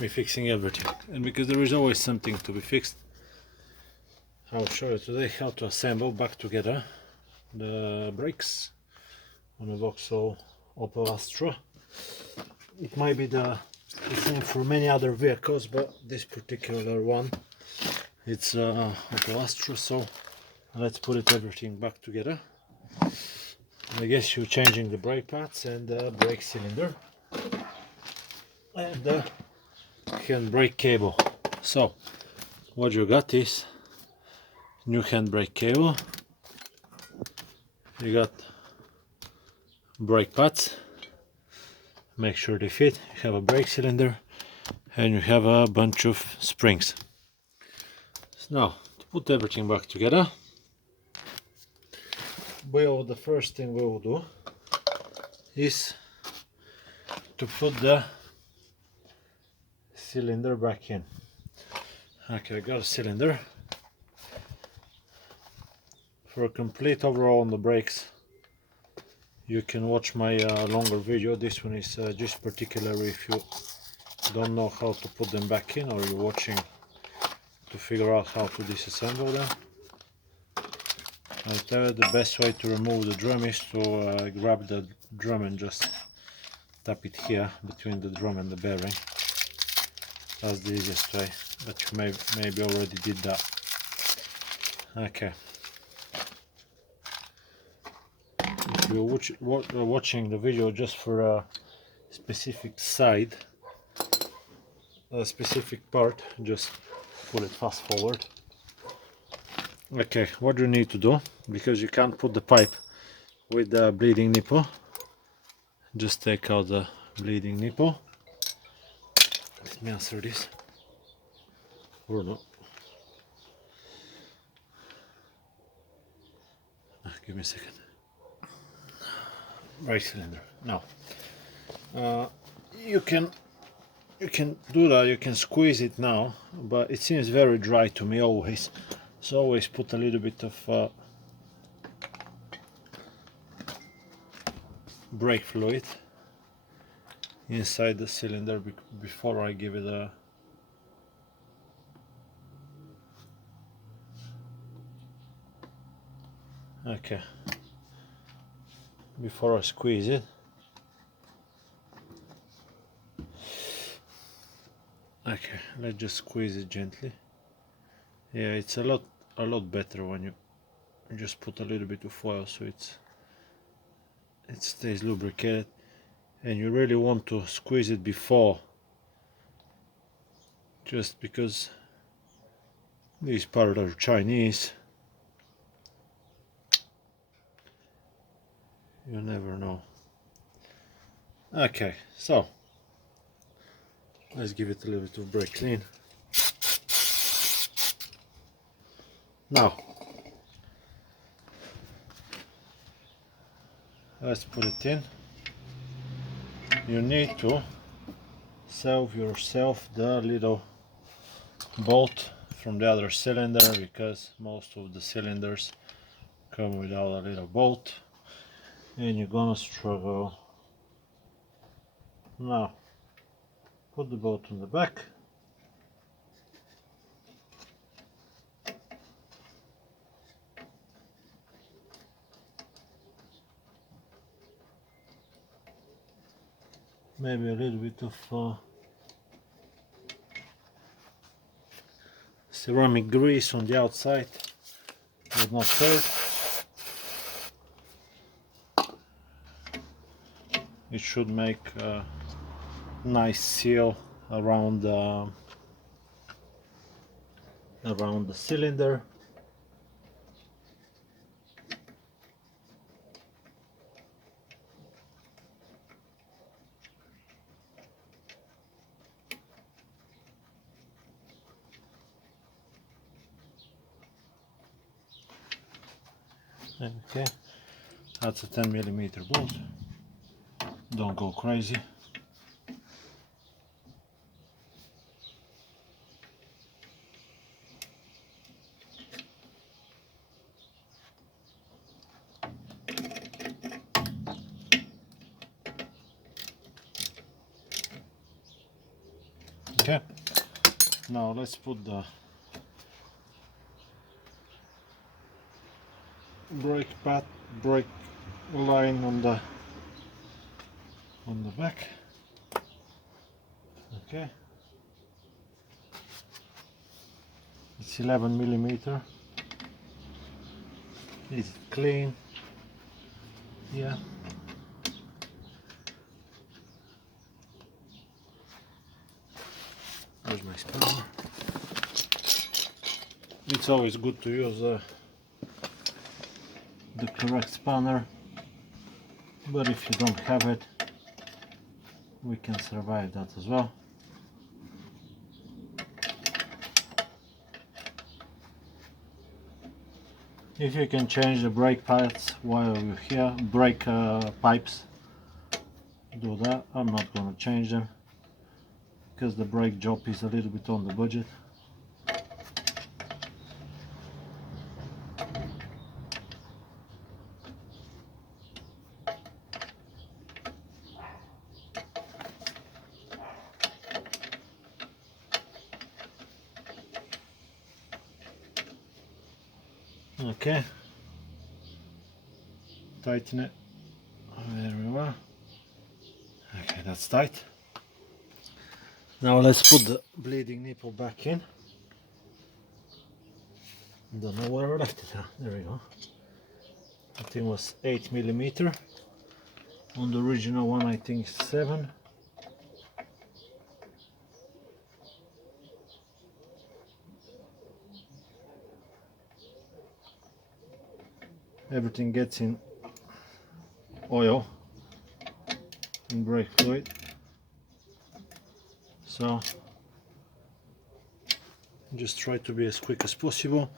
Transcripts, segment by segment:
me fixing everything, and because there is always something to be fixed, I'll show you today how to assemble back together the brakes on a Vauxhall Opel Astra. It might be the same for many other vehicles, but this particular one, it's Opel Astra, so let's put everything back together. I guess you're changing the brake pads and the brake cylinder and the handbrake cable. So what you got is new handbrake cable, you got brake pads, make sure they fit, you have a brake cylinder, and you have a bunch of springs. So now to put everything back together, the first thing we will do is to put the cylinder back in. Okay, I got a cylinder. For a complete overall on the brakes, you can watch my longer video. This one is just particularly if you don't know how to put them back in, or you're watching to figure out how to disassemble them. I tell you, the best way to remove the drum is to grab the drum and just tap it here between the drum and the bearing. That's the easiest way, but you maybe already did that. Okay. If you're watching the video just for a specific side, a specific part, just pull it fast forward. Okay, what you need to do, because you can't put the pipe with the bleeding nipple, just take out the bleeding nipple. Let me answer this. Or no. Give me a second. Brake cylinder. Now, you can do that. You can squeeze it now, but it seems very dry to me always. So always put a little bit of brake fluid inside the cylinder before I give it a before I squeeze it. Okay, let's just squeeze it gently. Yeah, it's a lot better when you just put a little bit of oil, so it stays lubricated, and you really want to squeeze it before, just because these parts are Chinese. You never know. Okay, so let's give it a little bit of brake clean. Now let's put it in. You need to save yourself the little bolt from the other cylinder, because most of the cylinders come without a little bolt and you're gonna struggle. Now put the bolt on the back. Maybe a little bit of ceramic grease on the outside would not hurt. It should make a nice seal around the cylinder. Okay, that's a 10mm bolt. Don't go crazy. Okay, now let's put the brake line on the back. Okay, it's 11 millimeter. Is it clean? Yeah. There's my spanner. It's always good to use the correct spanner, but if you don't have it, we can survive that as well. If you can change the brake pads while you're here, brake pipes, do that. I'm not going to change them because the brake job is a little bit on the budget. Okay, tighten it. There we are. Okay, that's tight. Now let's put the bleeding nipple back in. Don't know where I left it. There we go. I think it was 8 millimeter. On the original one I think 7. Everything gets in oil and brake fluid, so just try to be as quick as possible.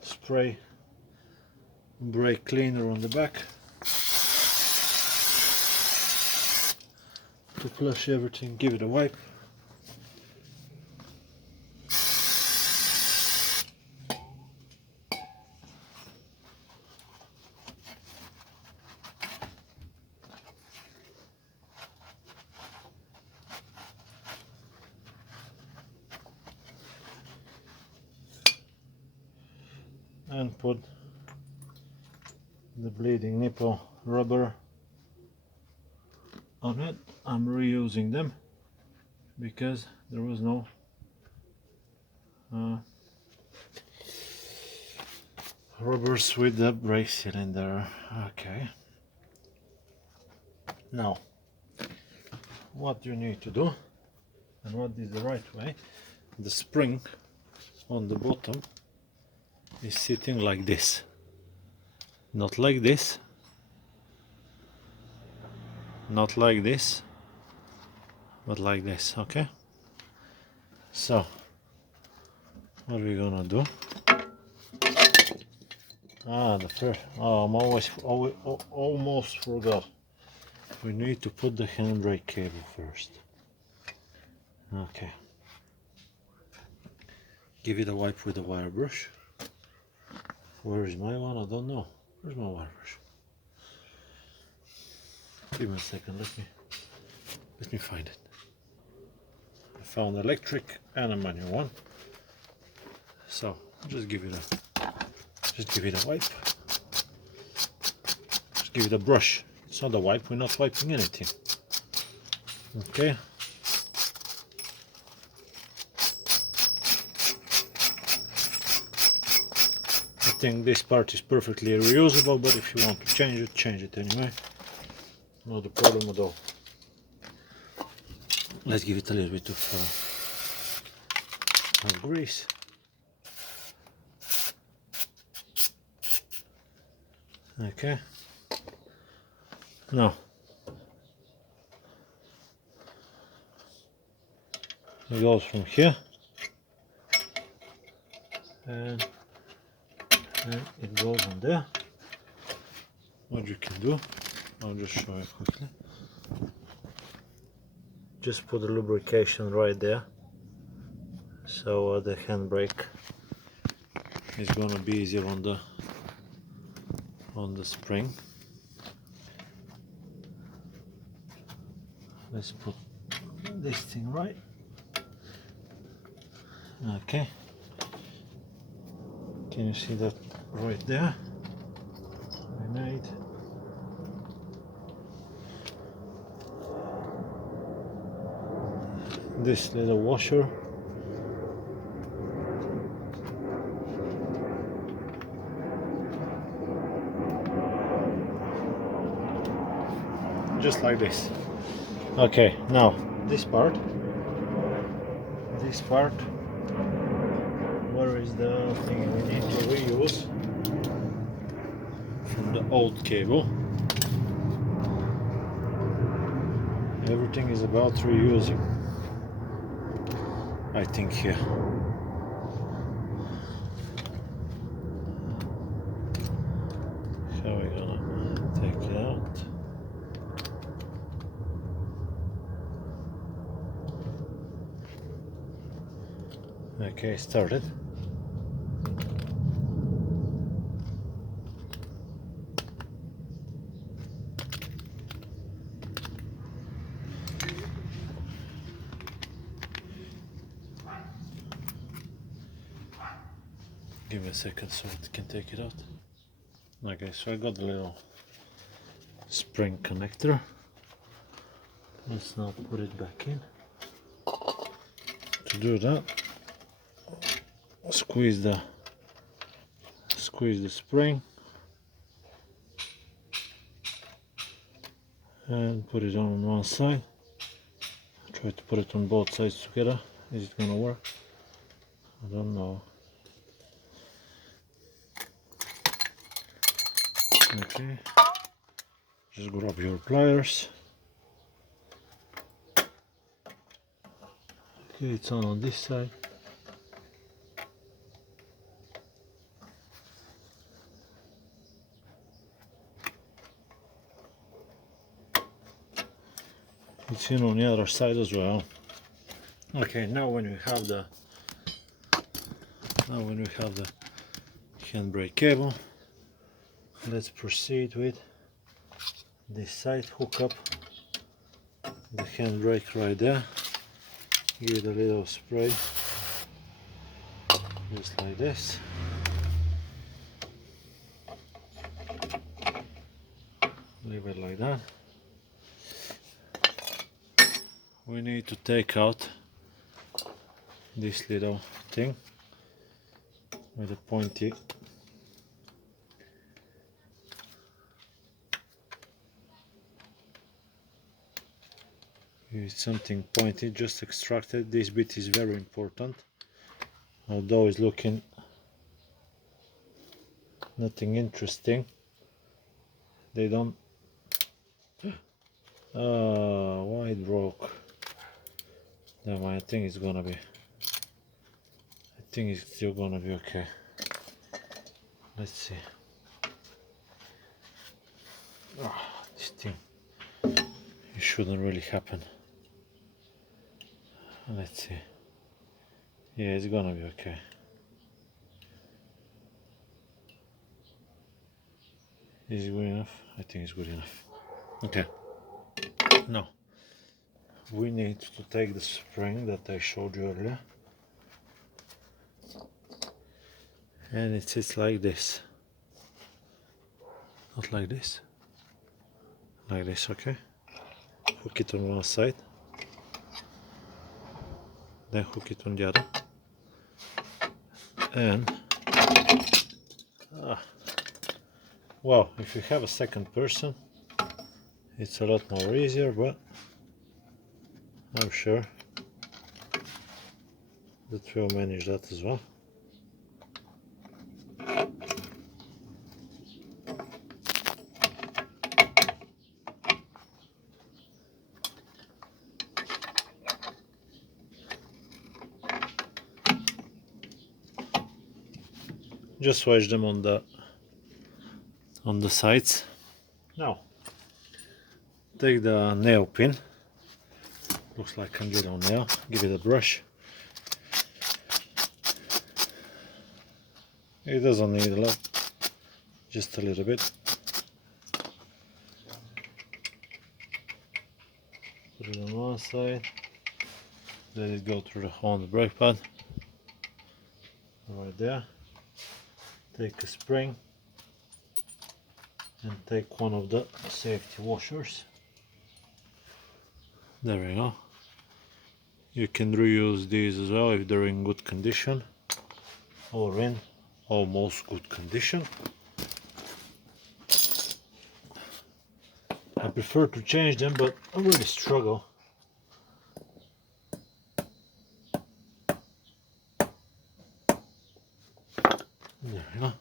Spray brake cleaner on the back to flush everything. Give it a wipe. And put the bleeding nipple rubber on it. I'm reusing them because there was no rubbers with the brake cylinder. Okay, now what you need to do and what is the right way, the spring on the bottom is sitting like this, not like this, not like this, but like this. Okay, so what are we gonna do? The first, I'm almost forgot. We need to put the handbrake cable first. Okay, give it a wipe with a wire brush. Where is my one? I don't know. Where's my wire brush? Give me a second. Let me find it. I found electric and a manual one. So just give it a wipe. Just give it a brush. It's not a wipe. We're not wiping anything. Okay. I think this part is perfectly reusable, but if you want to change it anyway. Not a problem at all. Let's give it a little bit of grease. Okay. Now it goes from here and it goes on there. What you can do, I'll just show you quickly. Just put the lubrication right there, so the handbrake is gonna be easier on the spring. Let's put this thing right. Okay, can you see that right there? I made this little washer. Just like this. Okay, now this part, where is the thing we need to reuse from the old cable. Everything is about reusing, I think, here. How are we gonna take it out? Okay, started. Give me a second so it can take it out. Okay, so I got the little spring connector. Let's now put it back in. To do that, squeeze the spring and put it on one side. Try to put it on both sides together. Is it gonna work? I don't know. Okay, just grab your pliers. Okay, it's on this side. It's in on the other side as well. Okay, now when we have the handbrake cable, let's proceed with this side. Hook up the handbrake right there. Give it a little spray, just like this. Leave it like that. We need to take out this little thing with a pointy use something pointy, just extract it. This bit is very important, although it's looking nothing interesting. They don't why it broke. Then I think it's gonna be, I think it's still gonna be okay. Let's see. This thing, it shouldn't really happen. Let's see. Yeah, it's gonna be okay. Is it good enough? I think it's good enough. Okay. Now we need to take the spring that I showed you earlier, and it sits like this, not like this, like this. Okay, hook it on one side, then hook it on the other, and well, if you have a second person, it's a lot more easier, but I'm sure that we'll manage that as well. Just wedge them on the sides. Now take the nail pin, looks like a little nail, give it a brush. It doesn't need a lot, just a little bit. Put it on one side, let it go through the hole on the brake pad. right there. Take a spring and take one of the safety washers. There we go. You can reuse these as well if they're in good condition or in almost good condition. I prefer to change them, but I really struggle. There we go.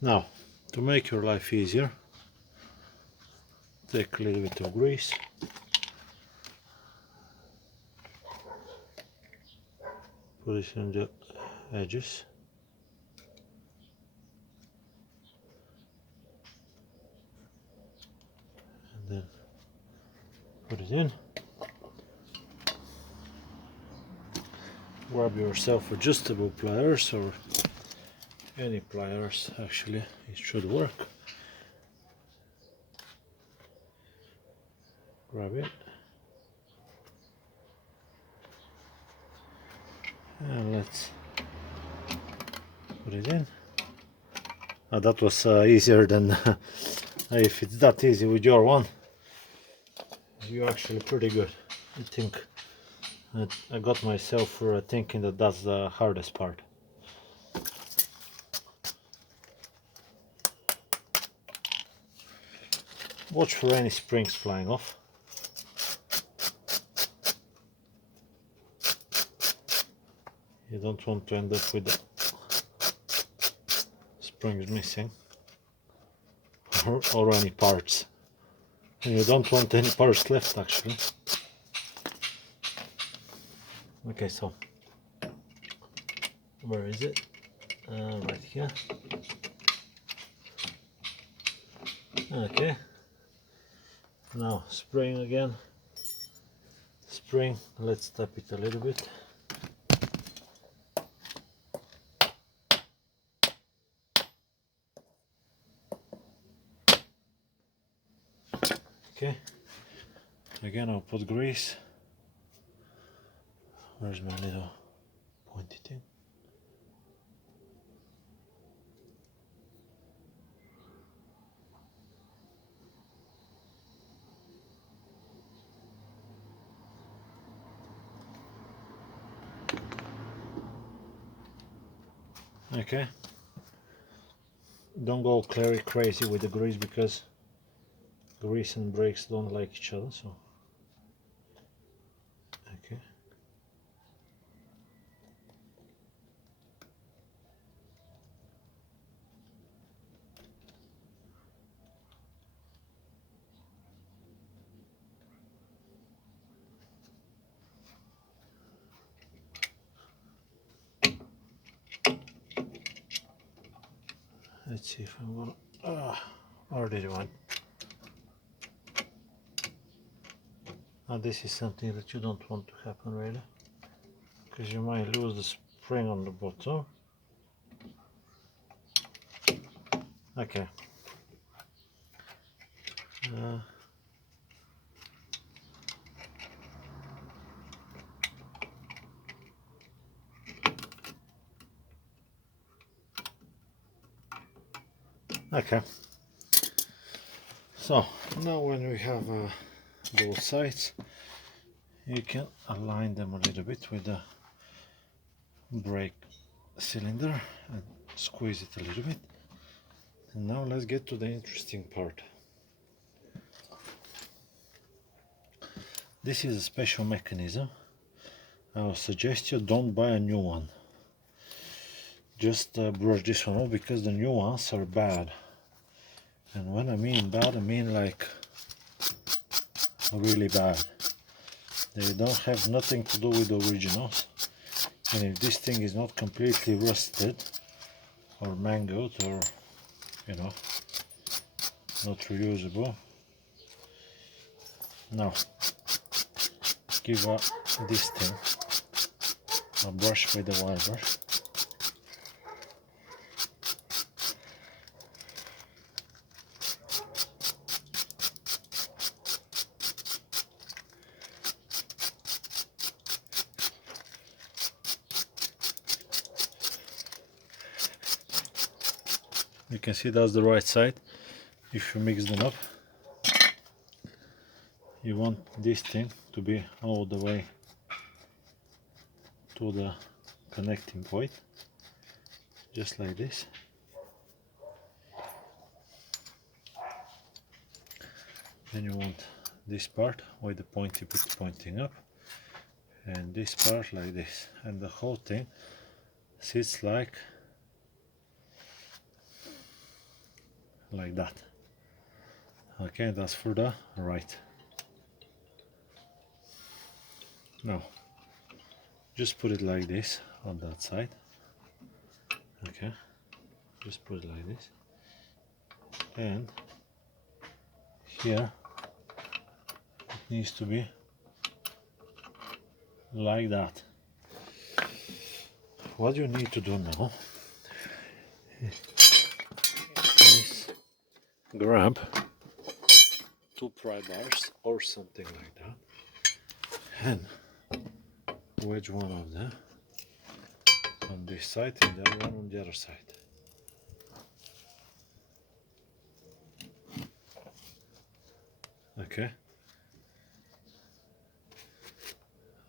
Now, to make your life easier, take a little bit of grease. Put it in the edges. And then put it in. Grab yourself adjustable pliers, or any pliers, actually, it should work. Grab it. And let's put it in. That was easier than if it's that easy with your one. You're actually pretty good. I think I got myself thinking that that's the hardest part. Watch for any springs flying off. You don't want to end up with the springs missing, or any parts. And you don't want any parts left, actually. Okay, so where is it? Right here. Okay. Now spring again. Spring. Let's tap it a little bit. Okay. Again, I'll put grease. Where's my little pointy thing? Okay. Don't go crazy with the grease, because grease and brakes don't like each other, so okay. Let's see if I'm gonna or did one. This is something that you don't want to happen, really, because you might lose the spring on the bottom. Okay. Okay. So now when we have both sides, you can align them a little bit with the brake cylinder and squeeze it a little bit. And now let's get to the interesting part. This is a special mechanism. I would suggest you don't buy a new one. Just brush this one off, because the new ones are bad. And when I mean bad, I mean like really bad. They don't have nothing to do with the originals. And if this thing is not completely rusted or mangled, or you know, not reusable, now give this thing a brush with the wire brush. You can see that's the right side. If you mix them up, you want this thing to be all the way to the connecting point, just like this. Then you want this part with the pointy bit pointing up, and this part like this, and the whole thing sits like that. Okay, that's for the right. Now just put it like this on that side. Okay, just put it like this, and here it needs to be like that. What you need to do now is grab 2 pry bars or something like that and wedge one of them on this side and the other one on the other side. Okay,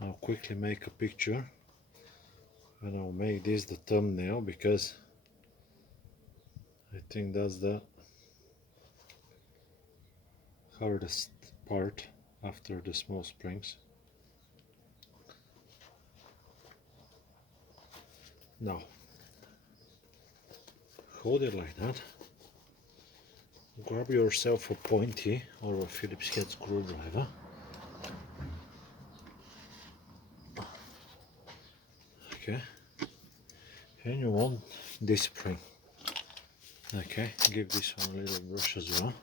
I'll quickly make a picture and I'll make this the thumbnail, because I think that's the hardest part after the small springs. Now hold it like that, grab yourself a pointy or a Phillips head screwdriver, okay, and you want this spring. Okay, give this one a little brush as well.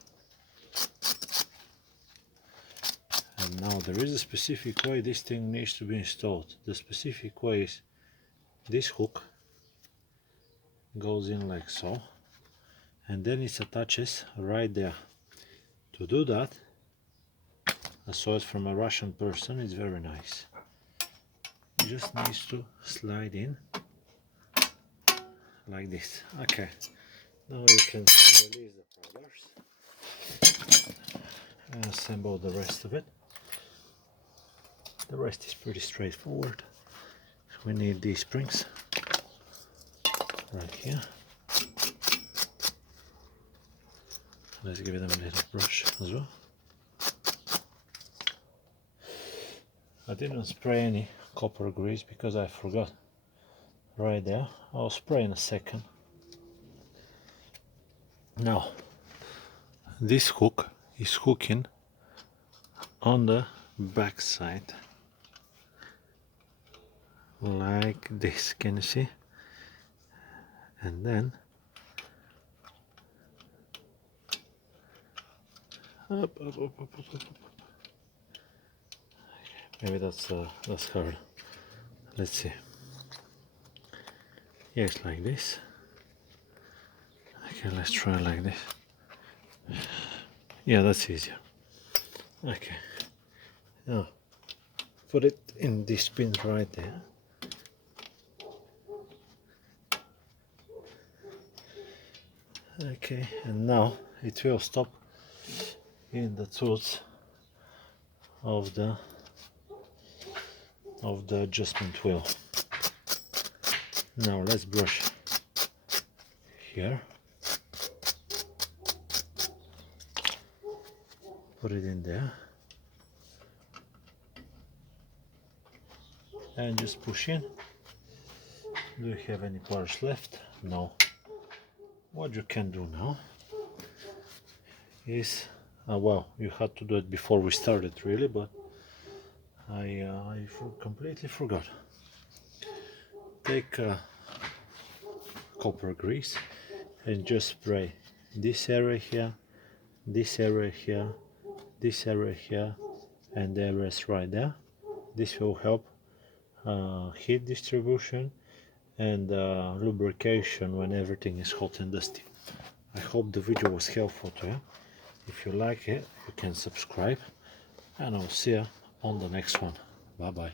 And now there is a specific way this thing needs to be installed. The specific way is this hook goes in like so, and then it attaches right there. To do that, I saw it from a Russian person, it's very nice. It just needs to slide in like this. Okay, now you can release the rollers and assemble the rest of it. The rest is pretty straightforward. We need these springs right here. Let's give them a little brush as well. I didn't spray any copper grease because I forgot right there. I'll spray in a second. Now this hook is hooking on the back side like this, can you see? And then up. Maybe that's hard. Let's see. Yes, like this. Okay, let's try like this. Yeah, that's easier. Okay. Now put it in this pin right there. Okay, and now it will stop in the tooth of the adjustment wheel. Now let's brush here, put it in there, and just push in. Do you have any parts left? No. What you can do now is, well, you had to do it before we started really, but I completely forgot. Take copper grease and just spray this area here, this area here, this area here, and the rest right there. This will help heat distribution and lubrication when everything is hot and dusty. I hope the video was helpful to you. If you like it, you can subscribe, and I'll see you on the next one. Bye bye.